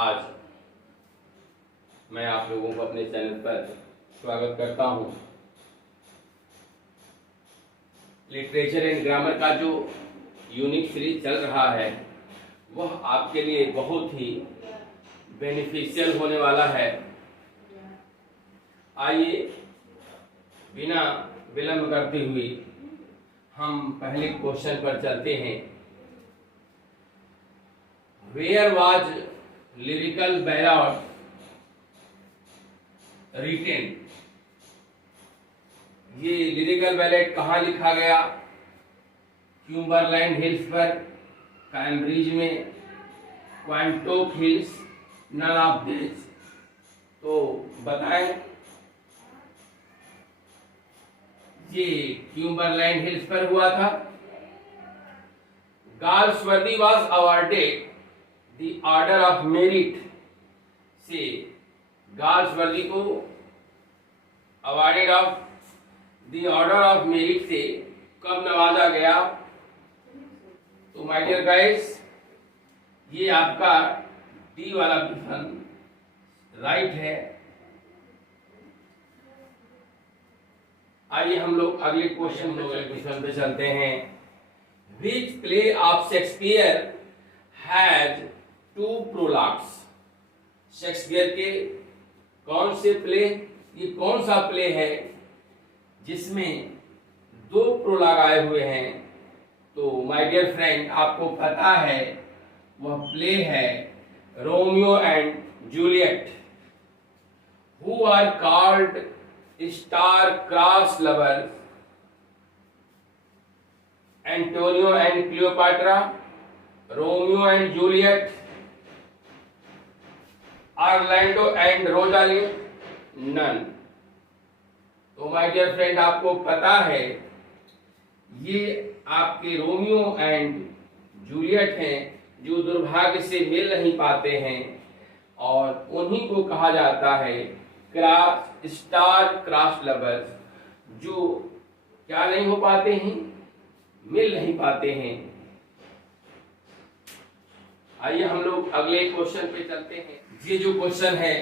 आज मैं आप लोगों को अपने चैनल पर स्वागत करता हूं। लिटरेचर एंड ग्रामर का जो यूनिक सीरीज चल रहा है वह आपके लिए बहुत ही बेनिफिशियल होने वाला है। आइए बिना विलंब करते हुए हम पहले क्वेश्चन पर चलते हैं। Where was lyrical ballad written? ये लिरिकल बैलेट कहाँ लिखा गया? क्यूम्बरलैंड हिल्स पर, कैम्ब्रिज में, Quantock Hills, none of this. तो बताएं। ये क्यूम्बरलैंड हिल्स पर हुआ था। Galsworthy was awarded the Order of Merit से गाल्सवर्दी को awarded of the Order of Merit से कब नवाजा गया? तो माय डियर गाइस, ये आपका डी वाला ऑप्शन राइट है। आइए हम लोग अगले क्वेश्चन पे चलते हैं। Which play of Shakespeare has two prologues? Shakespeare के कौन से प्ले, ये कौन सा प्ले है जिसमें दो प्रोलॉग आए हुए हैं? तो माय डियर फ्रेंड, आपको पता है वह प्ले है Romeo and Juliet. Who are called star cross lovers? Antonio and Cleopatra, Romeo and Juliet, Orlando and Rosalind, none. तो माय डियर फ्रेंड, आपको पता है ये आपके रोमियो एंड जूलियट हैं जो दुर्भाग्य से मिल नहीं पाते हैं और उन्हीं को कहा जाता है स्टार क्रॉस लवर्स, जो क्या नहीं हो पाते हैं, मिल नहीं पाते हैं। आइए हम लोग अगले क्वेश्चन पे चलते हैं। ये जो क्वेश्चन है,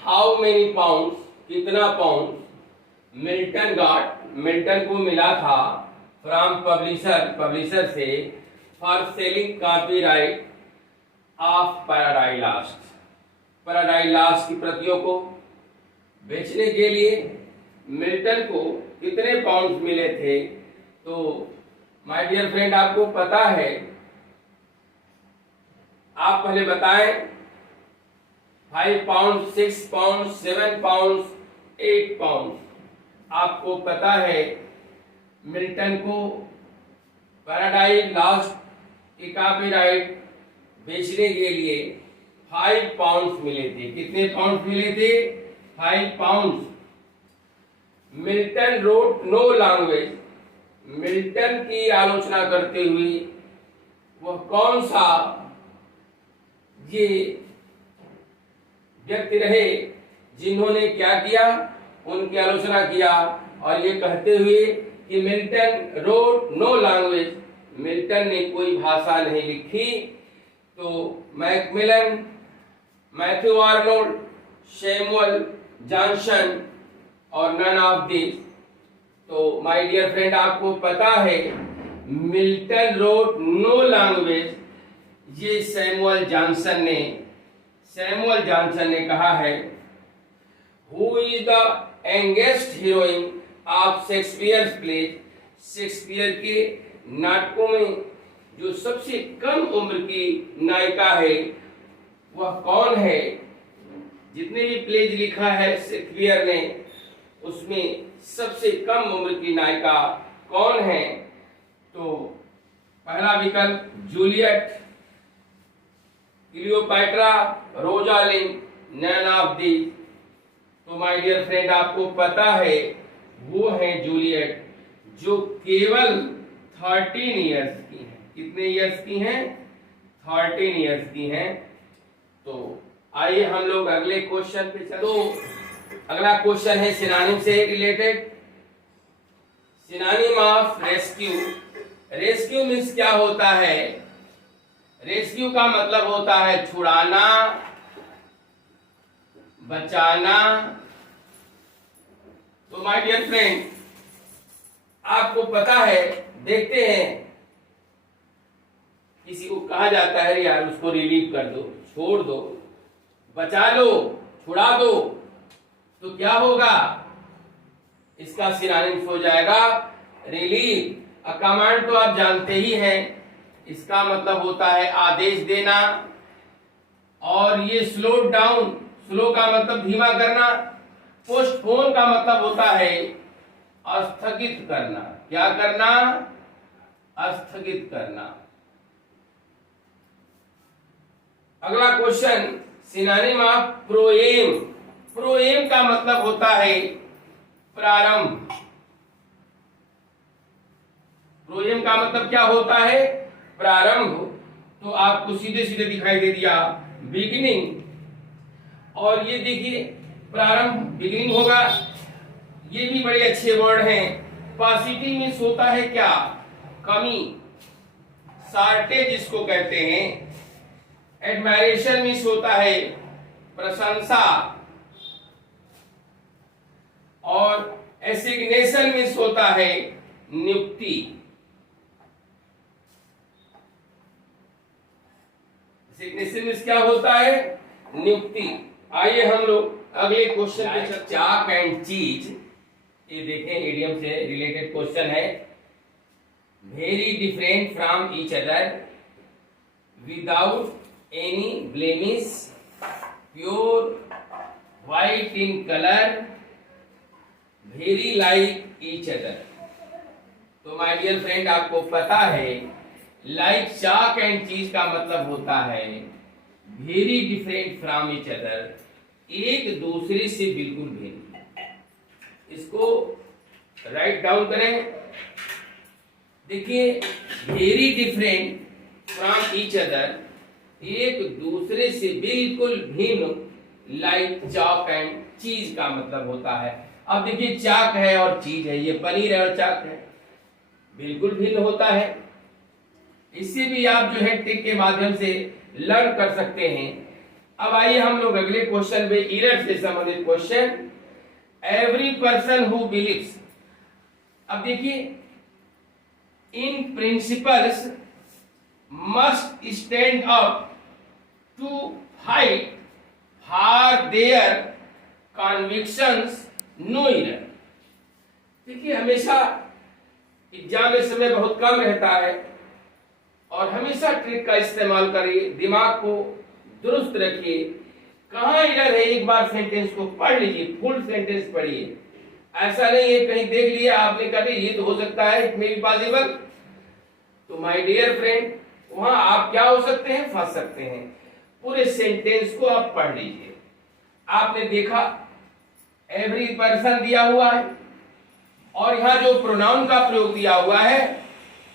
हाउ मेनी पाउंड्स, कितना पाउंड मिल्टन गॉट, मिल्टन को मिला था फ्रॉम पब्लिशर से for selling copyright of paradise lost, paradise lost की प्रतियों को बेचने के लिए मिल्टन को कितने पाउंड मिले थे? तो माय डियर फ्रेंड, आपको पता है, आप पहले बताएं। 5 पाउंड, 6 पाउंड, 7 पाउंड, 8 पाउंड। आपको पता है मिल्टन को पैराडाइज लॉस्ट की कॉपीराइट बेचने के लिए 5 पाउंड मिले थे। कितने पाउंड मिले थे? 5 pound. Milton wrote no language, Milton की आलोचना करते हुए वह कौन सा ये व्यक्ति रहे जिन्होंने क्या किया? उनकी आलोचना किया और ये कहते हुए कि Milton wrote no language, Milton ने कोई भाषा नहीं लिखी। तो Macmillan, Matthew Arnold, Samuel Johnson और नन ऑफ दिस। तो माय डियर फ्रेंड, आपको पता है मिल्टन रोट नो लैंग्वेज, ये सैमुअल जॉनसन ने कहा है। Who is the youngest heroine of Shakespeare plays? Shakespeare के नाटकों में जो सबसे कम उम्र की नायिका है वह कौन है? जितने भी प्लेज लिखा है शेक्सपियर ने, उसमें सबसे कम उम्र की नायिका कौन है? तो पहला विकल्प Juliet, Cleopatra, Rosalind, none of this. तो माय डियर फ्रेंड, आपको पता है वो है जूलियट, जो केवल 13 इयर्स की है। कितने इयर्स की हैं? 13 इयर्स की हैं। तो आइए हम लोग अगले क्वेश्चन पे चलते। तो अगला क्वेश्चन है सिनोनिम से related. Synonym of rescue. Rescue means क्या होता है? रेस्क्यू का मतलब होता है छुड़ाना, बचाना। तो माय डियर फ्रेंड, आपको पता है, देखते हैं, किसी को कहा जाता है यार उसको रिलीव कर दो, छोड़ दो, बचा लो, छुड़ा दो, तो क्या होगा? इसका सिनोनिम्स हो जाएगा रिलीव। कमांड तो आप जानते ही हैं, इसका मतलब होता है आदेश देना। और ये स्लो डाउन, स्लो का मतलब धीमा करना, पोस्टपोन का मतलब होता है स्थगित करना। क्या करना? स्थगित करना। अगला क्वेश्चन, सिनोनिम ऑफ प्रोएम। प्रोएम का मतलब होता है प्रारंभ। प्रोएम का मतलब क्या होता है? प्रारंभ। तो आपको सीधे सीधे दिखाई दे दिया बिगिनिंग। और ये देखिए प्रारंभ, बिगिनिंग होगा। ये भी बड़े अच्छे वर्ड हैं। पॉजिटिव मीन्स होता है क्या? कमी, शॉर्टेज इसको कहते हैं। एडमायरेशन मीन्स होता है प्रशंसा। और एसिग्नेशन मीन्स होता है नियुक्ति। एसिग्नेशन मीन्स क्या होता है? नियुक्ति। आइए हम लोग अगले क्वेश्चन पे चलते हैं। चाक एंड चीज, ये देखें, इडियम से रिलेटेड क्वेश्चन है। Very different from each other, without any blemish, pure white in colour, very like each other. तो माय डियर फ्रेंड, आपको पता है लाइक चाक एंड चीज का मतलब होता है very different from each other, एक दूसरे से बिल्कुल भिन्न। इसको राइट डाउन करें। देखिए, very different from each other, एक दूसरे से बिल्कुल भिन्न, लाइक चाक एंड चीज का मतलब होता है। अब देखिए, चाक है और चीज है, ये पनीर है और चाक है, बिल्कुल भिन्न होता है। इससे भी आप जो है ट्रिक के माध्यम से लर्न कर सकते हैं। अब आइए हम लोग अगले क्वेश्चन पे, इरर से संबंधित question. Every person who believes. अब देखिए, in principles must stand up to fight for their convictions, no error. देखिए, हमेशा एग्जाम में समय बहुत कम रहता है और हमेशा ट्रिक का इस्तेमाल करिए, दिमाग को दुरुस्त रखिए। कहाँ इरर है, एक बार सेंटेंस को पढ़ लीजिए, फुल सेंटेंस पढ़िए। ऐसा नहीं है कहीं देख लिया आपने, कभी ये तो हो सकता है, इट मे बी पॉसिबल। तो माय डियर फ्रेंड, वहां आप क्या हो सकते हैं? फंस सकते हैं। पूरे सेंटेंस को आप पढ़ लीजिए। आपने देखा एवरी पर्सन दिया हुआ है और यहां जो प्रोनाउन का प्रयोग दिया हुआ है,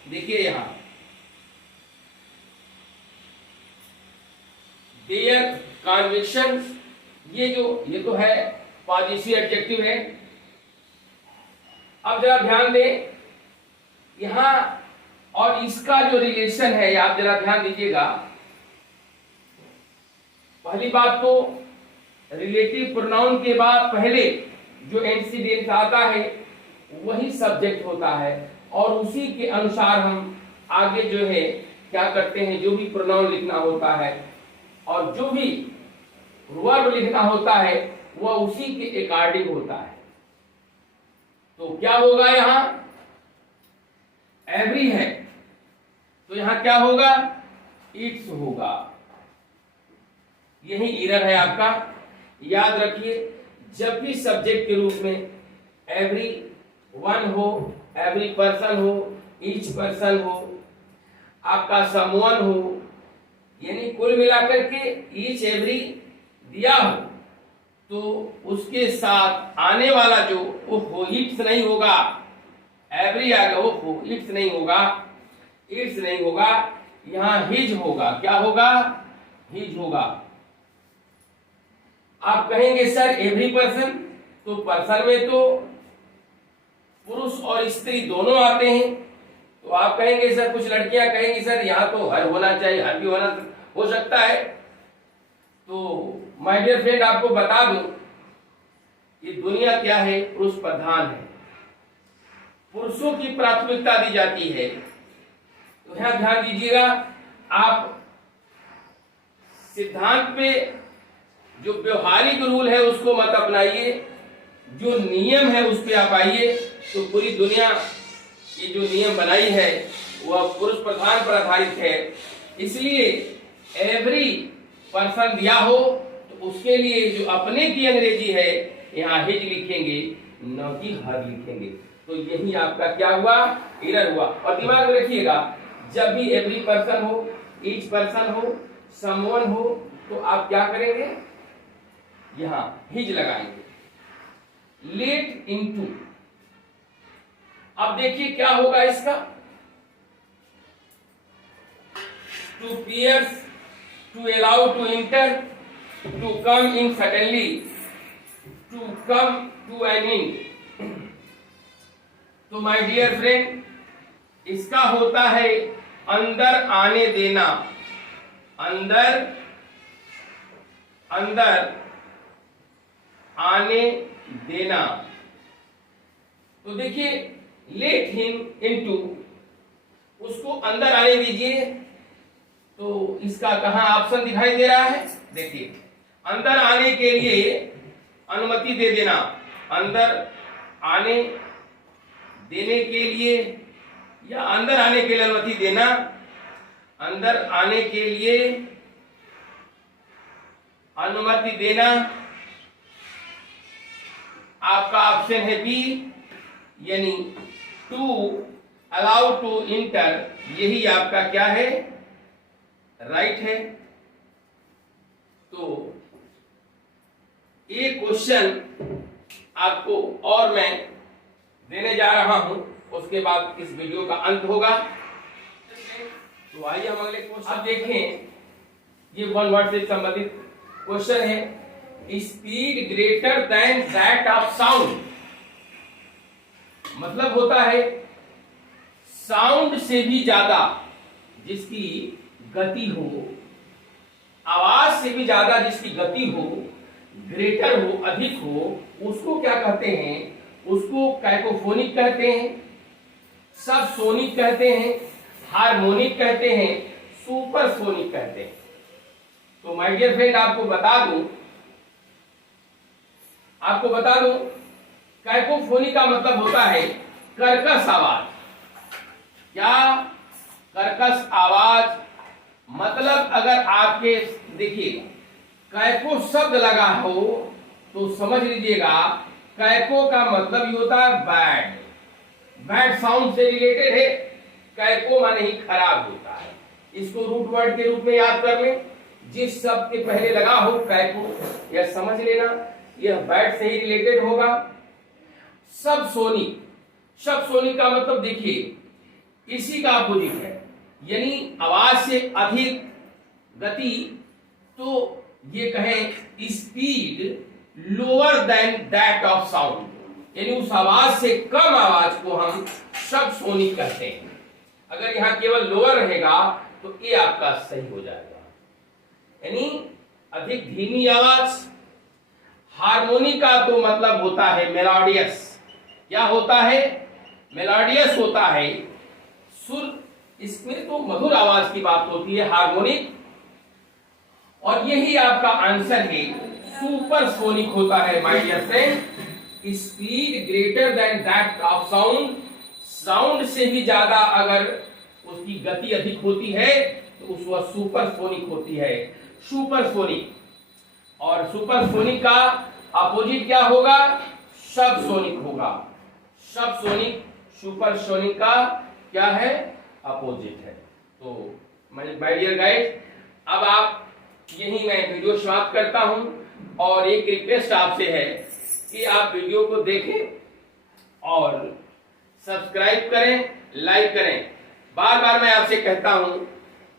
देखिए यहां देयर कन्विक्शंस, ये तो है पॉजिटिव एडजेक्टिव है। अब जरा ध्यान दें यहां, और इसका जो रिलेशन है आप जरा ध्यान दीजिएगा। पहली बात तो रिलेटिव प्रोनाउन के बाद पहले जो एंटीसीडेंट आता है वही सब्जेक्ट होता है और उसी के अनुसार हम आगे जो है क्या करते हैं, जो भी प्रोनाउन लिखना होता है और जो भी वर्ब लिखना होता है वह उसी के अकॉर्डिंग होता है। तो क्या होगा, यहां एवरी है तो यहां क्या होगा? इट्स होगा। यही इरर है आपका। याद रखिए, जब भी सब्जेक्ट के रूप में एवरी वन हो, एवरी पर्सन हो, ईच पर्सन हो, आपका समवन हो, यानी कुल मिलाकर के ईच एवरी दिया हो, तो उसके साथ आने वाला जो वो हो, इट्स नहीं होगा। एवरी आ गया, वो हो, इट्स नहीं होगा, इट्स नहीं होगा, यहां हिज होगा। क्या होगा? हिज होगा। आप कहेंगे सर एवरी पर्सन, तो पर्सन में तो पुरुष और स्त्री दोनों आते हैं, तो आप कहेंगे सर, कुछ लड़कियां कहेंगी सर यहां तो हर होना चाहिए, हर भी होना हो सकता है। तो माय डियर फ्रेंड, आपको बता दूं ये दुनिया क्या है, पुरुष प्रधान है, पुरुषों की प्राथमिकता दी जाती है। तो यहां ध्यान दीजिएगा, आप सिद्धांत पे जो व्यवहारिक रूल है उसको मत अपनाइए, जो नियम है उस पे आप आइए। तो पूरी दुनिया ये जो नियम बनाई है वह पुरुष प्रधान पर आधारित है, इसलिए एवरी पर्सन दिया हो तो उसके लिए जो अपने की अंग्रेजी है यहाँ हिज लिखेंगे, न कि हर लिखेंगे। तो यही आपका क्या हुआ, एरर हुआ। और दिमाग में रखिएगा, जब भी एवरी पर्सन हो, ईच पर्सन हो, समवन हो, तो आप क्या करेंगे, यहां हिज लगाएंगे। लेट इनटू, अब देखिए क्या होगा इसका, to pierce, to allow to enter, to come in suddenly, to come to an in. तो माय डियर फ्रेंड, इसका होता है अंदर आने देना, अंदर आने देना। तो देखिए लेट हिम इनटू, उसको अंदर आने दीजिए। तो इसका कहां ऑप्शन दिखाई दे रहा है, देखिए अंदर आने के लिए अनुमति दे देना, अंदर आने देने के लिए या अंदर आने के लिए अनुमति देना, अंदर आने के लिए अनुमति देना, आपका ऑप्शन है बी, यानी टू अलाउ टू इंटर, यही आपका क्या है, राइट है। तो एक क्वेश्चन आपको और मैं देने जा रहा हूं, उसके बाद इस वीडियो का अंत होगा। तो आइए हम अगले क्वेश्चन। अब देखें, ये वन वर्ड से संबंधित क्वेश्चन है, speed greater than that of sound, मतलब होता है साउंड से भी ज्यादा जिसकी गति हो, आवाज से भी ज्यादा जिसकी गति हो, ग्रेटर हो, अधिक हो, उसको क्या कहते हैं, उसको कैकोफोनिक कहते हैं, सबसोनिक कहते हैं, हार्मोनिक कहते हैं, सुपरसोनिक कहते हैं। तो माय डियर फ्रेंड, आपको बता दूं कैकोफोनी का मतलब होता है कर्कश आवाज। क्या, कर्कश आवाज, मतलब अगर आपके देखिए कैको शब्द लगा हो तो समझ लीजिएगा कैको का मतलब ही होता है बैड, बैड साउंड से रिलेटेड है। कैको माने ही खराब होता है, इसको रूट वर्ड के रूप में याद कर लें। जिस शब्द के पहले लगा हो कैको, यह समझ लेना यह बैड से ही रिलेटेड होगा। सबसोनिक, सबसोनिक का मतलब देखिए इसी का अपोजिट है, यानी आवाज से अधिक गति। तो ये कहें speed lower than that of sound, यानी उस आवाज से कम आवाज को हम सबसोनिक कहते हैं। अगर यहां केवल लोअर रहेगा तो ये आपका सही हो जाएगा, यानी अधिक धीमी आवाज। हार्मोनी का तो मतलब होता है मेलोडियस। क्या होता है, मेलोडियस होता है, सुर, इसमें तो मधुर आवाज की बात होती है, हार्मोनिक। और यही आपका आंसर है, सुपरसोनिक होता है my dear friend. Speed greater than that of sound, sound से भी ज्यादा अगर उसकी गति अधिक होती है तो उस वह सुपरसोनिक होती है, सुपरसोनिक। और सुपरसोनिक का अपोजिट क्या होगा, सबसोनिक होगा। सबसोनिक सुपरसोनिक का क्या है, अपोजिट है। तो माय डियर गाइस, अब आप यही मैं वीडियो समाप्त करता हूं और एक रिक्वेस्ट आपसे है कि आप वीडियो को देखें और सब्सक्राइब करें, लाइक करें। बार बार मैं आपसे कहता हूं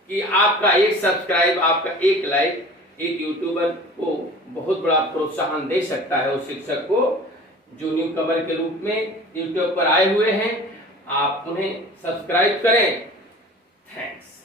कि आपका एक सब्सक्राइब, आपका एक लाइक एक यूट्यूबर को बहुत बड़ा प्रोत्साहन दे सकता है, उस शिक्षक को जो न्यू कमर के रूप में यूट्यूब पर आए हुए हैं। आप उन्हें सब्सक्राइब करें। थैंक्स।